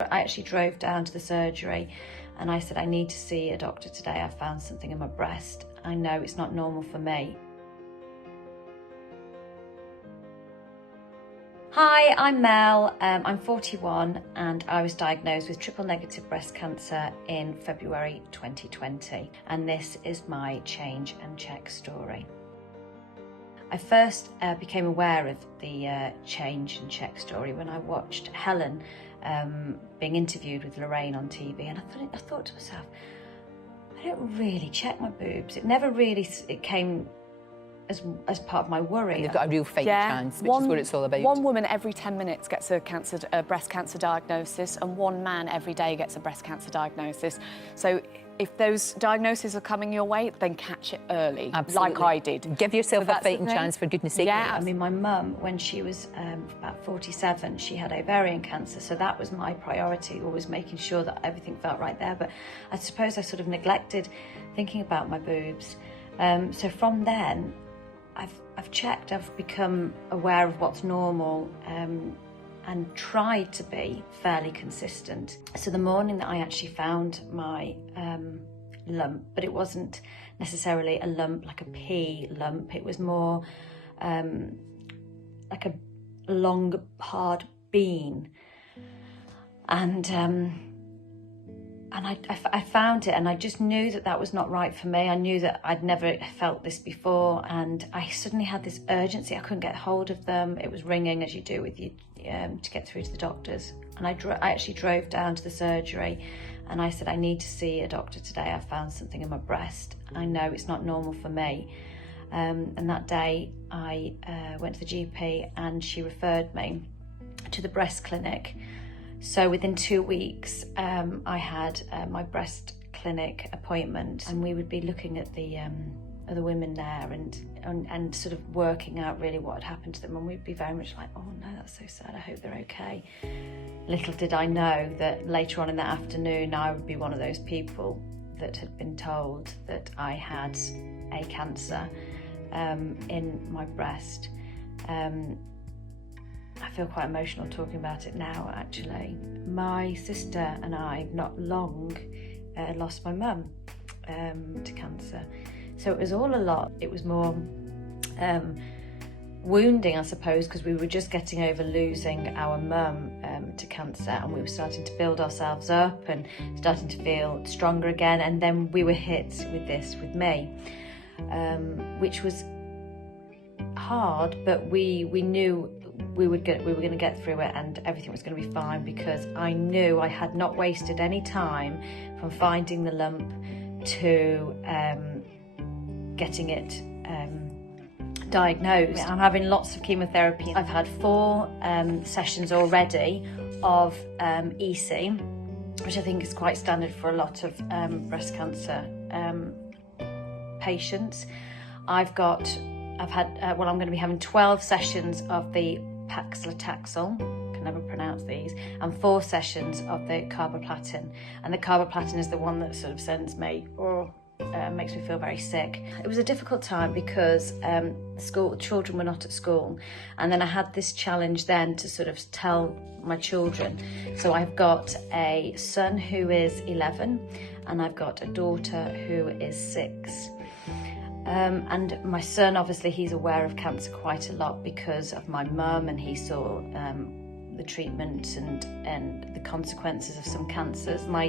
I actually drove down to the surgery and I said, I need to see a doctor today. I've found something in my breast. I know it's not normal for me. Hi, I'm Mel. I'm 41 and I was diagnosed with triple negative breast cancer in February 2020. And this is my Change+Check story. I first became aware of the Change+Check story when I watched Helen being interviewed with Lorraine on TV, and I thought to myself, I don't really check my boobs. It never really came as part of my worry. And they've got a real fighting chance, which is what it's all about. One woman every 10 minutes gets a breast cancer diagnosis, and one man every day gets a breast cancer diagnosis. So if those diagnoses are coming your way, then catch it early, Absolutely. like I did. Give yourself a fighting chance, for goodness sake. Yeah. I mean, my mum, when she was about 47, she had ovarian cancer, so that was my priority, always making sure that everything felt right there. But I suppose I sort of neglected thinking about my boobs. So from then, I've checked, I've become aware of what's normal, and tried to be fairly consistent. So the morning that I actually found my lump, but it wasn't necessarily a lump like a pea lump, it was more like a long, hard bean. And I found it, and I just knew that that was not right for me. I knew that I'd never felt this before, and I suddenly had this urgency. I couldn't get hold of them. It was ringing, as you do with you to get through to the doctors. And I actually drove down to the surgery, and I said, I need to see a doctor today. I've found something in my breast. I know it's not normal for me. And that day I went to the GP, and she referred me to the breast clinic. So within 2 weeks, I had my breast clinic appointment, and we would be looking at the other women there and sort of working out really what had happened to them. And we'd be very much like, oh no, that's so sad, I hope they're okay. Little did I know that later on in the afternoon, I would be one of those people that had been told that I had a cancer in my breast. I feel quite emotional talking about it now, actually. My sister and I, not long, lost my mum to cancer. So it was all a lot. It was more wounding, I suppose, because we were just getting over losing our mum to cancer, and we were starting to build ourselves up and starting to feel stronger again. And then we were hit with this, with me, which was hard, but we knew we were going to get through it, and everything was going to be fine, because I knew I had not wasted any time from finding the lump to getting it diagnosed. I'm having lots of chemotherapy. I've had 4 sessions already of EC, which I think is quite standard for a lot of breast cancer patients. I'm going to be having 12 sessions of the paclitaxel, can never pronounce these, and 4 sessions of the carboplatin. And the carboplatin is the one that sort of sends me, makes me feel very sick. It was a difficult time because children were not at school, and then I had this challenge then to sort of tell my children. So I've got a son who is 11, and I've got a daughter who is 6. And my son, obviously, he's aware of cancer quite a lot because of my mum, and he saw the treatment and the consequences of some cancers. My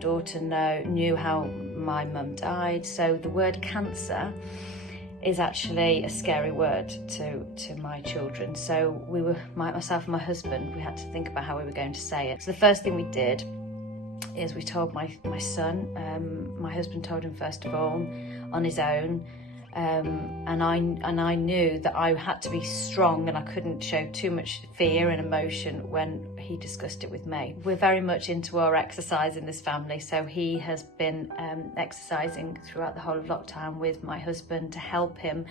daughter knew how my mum died, so the word cancer is actually a scary word to my children. So myself and my husband, we had to think about how we were going to say it. So the first thing we did is we told my son. My husband told him first of all on his own, and I knew that I had to be strong, and I couldn't show too much fear and emotion when he discussed it with me. We're very much into our exercise in this family, so he has been exercising throughout the whole of lockdown with my husband to help him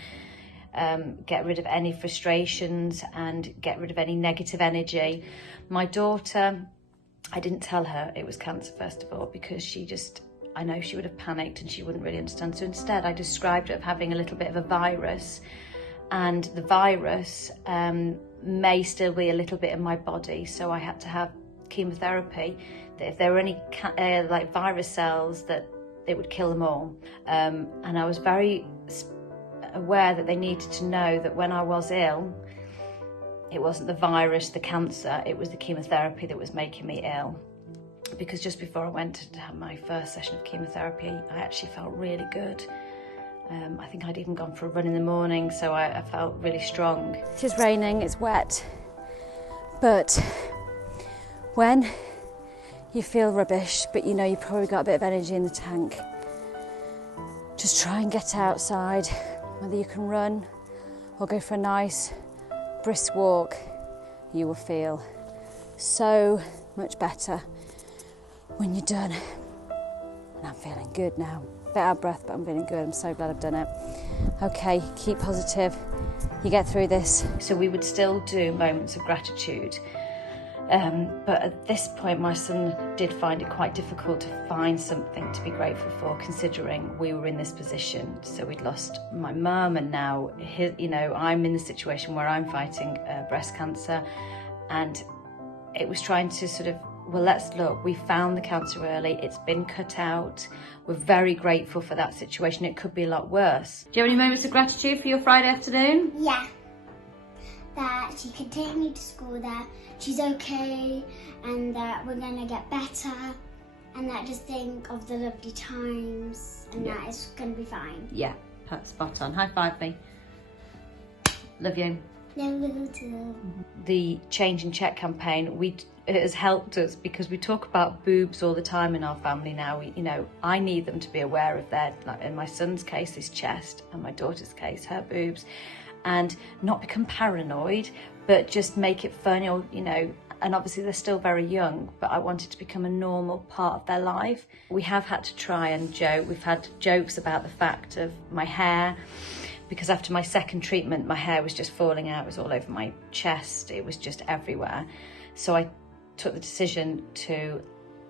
get rid of any frustrations and get rid of any negative energy. My daughter, I didn't tell her it was cancer first of all, because I know she would have panicked and she wouldn't really understand. So instead I described it of having a little bit of a virus, and the virus may still be a little bit in my body. So I had to have chemotherapy, that if there were any like virus cells, that it would kill them all. And I was very aware that they needed to know that when I was ill, it wasn't the virus, the cancer, it was the chemotherapy that was making me ill. Because just before I went to have my first session of chemotherapy, I actually felt really good. I think I'd even gone for a run in the morning, so I felt really strong. It is raining, it's wet, but when you feel rubbish, but you know you've probably got a bit of energy in the tank, just try and get outside, whether you can run or go for a nice brisk walk. You will feel so much better when you're done. And I'm feeling good now. A bit out of breath, but I'm feeling good. I'm so glad I've done it. Okay, keep positive. You get through this. So we would still do moments of gratitude. But at this point, my son did find it quite difficult to find something to be grateful for, considering we were in this position. So we'd lost my mum, and now, I'm in the situation where I'm fighting breast cancer, and it was trying to sort of, well, let's look, we found the cancer early, it's been cut out, we're very grateful for that situation, it could be a lot worse. Do you have any moments of gratitude for your Friday afternoon? Yeah. That she can take me to school, that she's okay, and that we're gonna get better, and that just think of the lovely times, and that it's gonna be fine. Yeah, spot on. High five me. Love you. Love you too. The Change+Check campaign, it has helped us because we talk about boobs all the time in our family now. I need them to be aware of their, like in my son's case, his chest, and my daughter's case, her boobs, and not become paranoid, but just make it funny, or, and obviously they're still very young, but I want it to become a normal part of their life. We have had to try and joke. We've had jokes about the fact of my hair, because after my second treatment, my hair was just falling out. It was all over my chest. It was just everywhere. So I took the decision to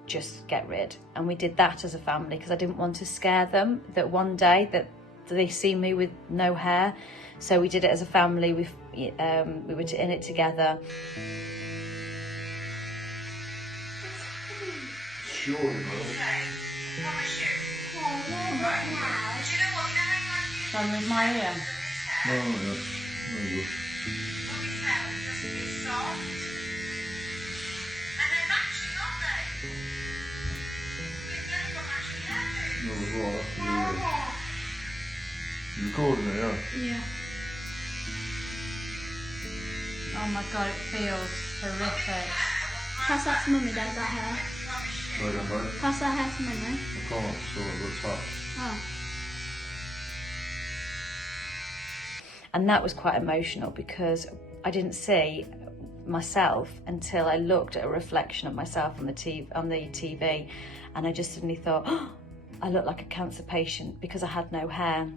just get rid. And we did that as a family because I didn't want to scare them that one day that they see me with no hair. So we did it as a family. We were in it together. Sure, Shall I move my ear? no, yes, no good. No, we've got that to do. You recording it, yeah? Yeah. Oh my God, it feels horrific. Pass that to Mummy, Dad, that hair. Right on, mate. Pass that hair to Mummy. I can't, so I've got touch. Oh. And that was quite emotional because I didn't see myself until I looked at a reflection of myself on the TV, and I just suddenly thought, oh, I look like a cancer patient because I had no hair.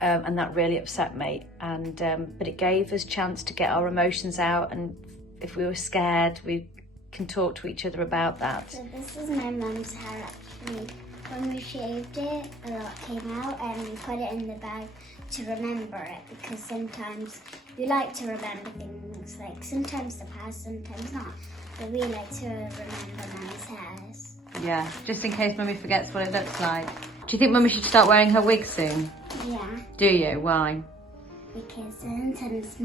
And that really upset me, and but it gave us a chance to get our emotions out, and if we were scared, we can talk to each other about that. So this is my mum's hair actually. When we shaved it, a lot came out, and we put it in the bag to remember it, because sometimes you like to remember things, like sometimes the past, sometimes not, but we like to remember Mum's hairs. Yeah, just in case Mummy forgets what it looks like. Do you think Mummy should start wearing her wig soon? Yeah. Do you? Why? Because sometimes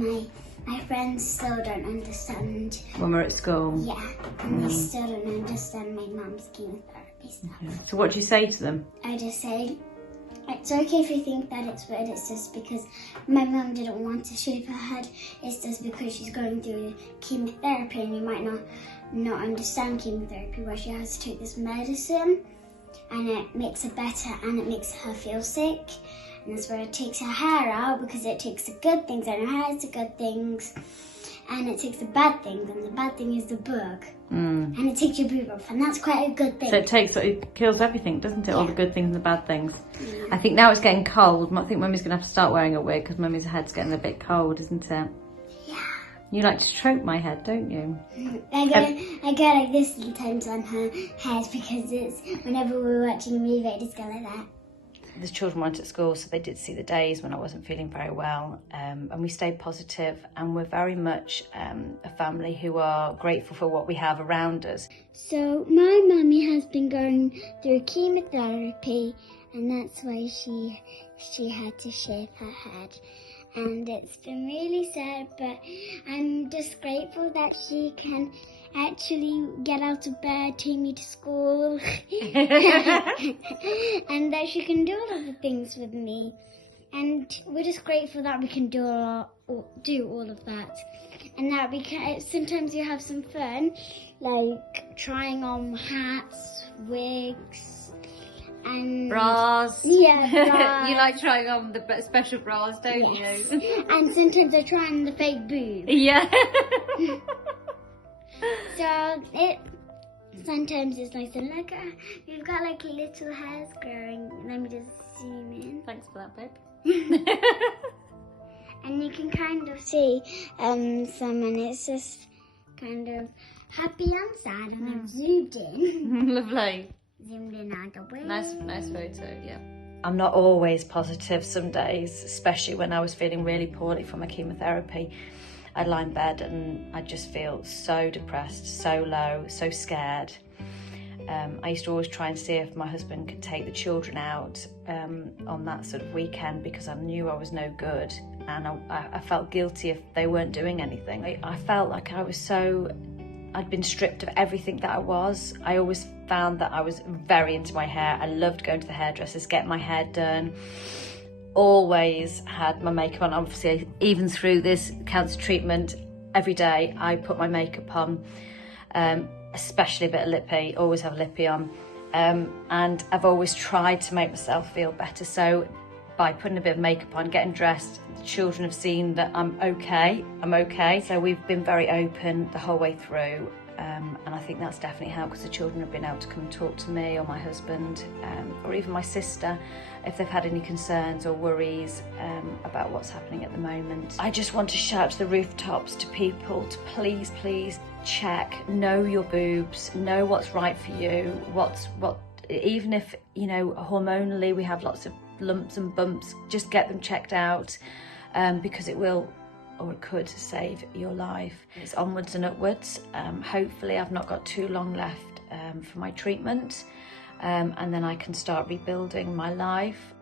my friends still don't understand. When we're at school? Yeah, and they still don't understand my mum's chemotherapy stuff. So what do you say to them? I just say, it's okay if you think that it's weird, it's just because my mum didn't want to shave her head. It's just because she's going through chemotherapy, and you might not understand chemotherapy, where she has to take this medicine, and it makes her better, and it makes her feel sick. And that's where it takes her hair out, because it takes the good things, and her hair is the good things, and it takes the bad things, and the bad thing is the bug. And it takes your boob off, and that's quite a good thing. So it kills everything, doesn't it? Yeah. All the good things and the bad things. Yeah. I think now it's getting cold. I think Mummy's going to have to start wearing a wig because Mummy's head's getting a bit cold, isn't it? Yeah. You like to stroke my head, don't you? I go like this sometimes on her head, because it's whenever we're watching a movie, I just go like that. the children weren't at school, so they did see the days when I wasn't feeling very well, and we stayed positive, and we're very much a family who are grateful for what we have around us. So my mummy has been going through chemotherapy, and that's why she had to shave her head. And it's been really sad, but I'm just grateful that she can actually get out of bed, take me to school, and that she can do all of the things with me. And we're just grateful that we can do all of that. And that we can, sometimes you have some fun, like trying on hats, wigs, and bras. Yeah, bras. You like trying on the special bras, don't Yes. you? And sometimes I try on the fake boob. Yeah. So sometimes it's nice to look at. We've got like little hairs growing. Let me just zoom in. Thanks for that, babe. And you can kind of see some, and it's just kind of happy and sad. And I've zoomed in. Lovely. Zoomed in out the way. Nice photo, yeah. I'm not always positive some days, especially when I was feeling really poorly from my chemotherapy. I'd lie in bed and I'd just feel so depressed, so low, so scared. I used to always try and see if my husband could take the children out on that sort of weekend, because I knew I was no good, and I felt guilty if they weren't doing anything. I felt like I'd been stripped of everything that I was. I always found that I was very into my hair. I loved going to the hairdressers, get my hair done. Always had my makeup on. Obviously, even through this cancer treatment, every day I put my makeup on, especially a bit of lippy. Always have lippy on, and I've always tried to make myself feel better. So by putting a bit of makeup on, getting dressed, the children have seen that I'm okay. So we've been very open the whole way through, and I think that's definitely helped, because the children have been able to come and talk to me, or my husband, or even my sister, if they've had any concerns or worries about what's happening at the moment. I just want to shout to the rooftops to people to please check, know your boobs, know what's right for you, even if, you know, hormonally we have lots of lumps and bumps, just get them checked out, because it will, or it could, save your life. It's onwards and upwards. Hopefully I've not got too long left for my treatment, and then I can start rebuilding my life.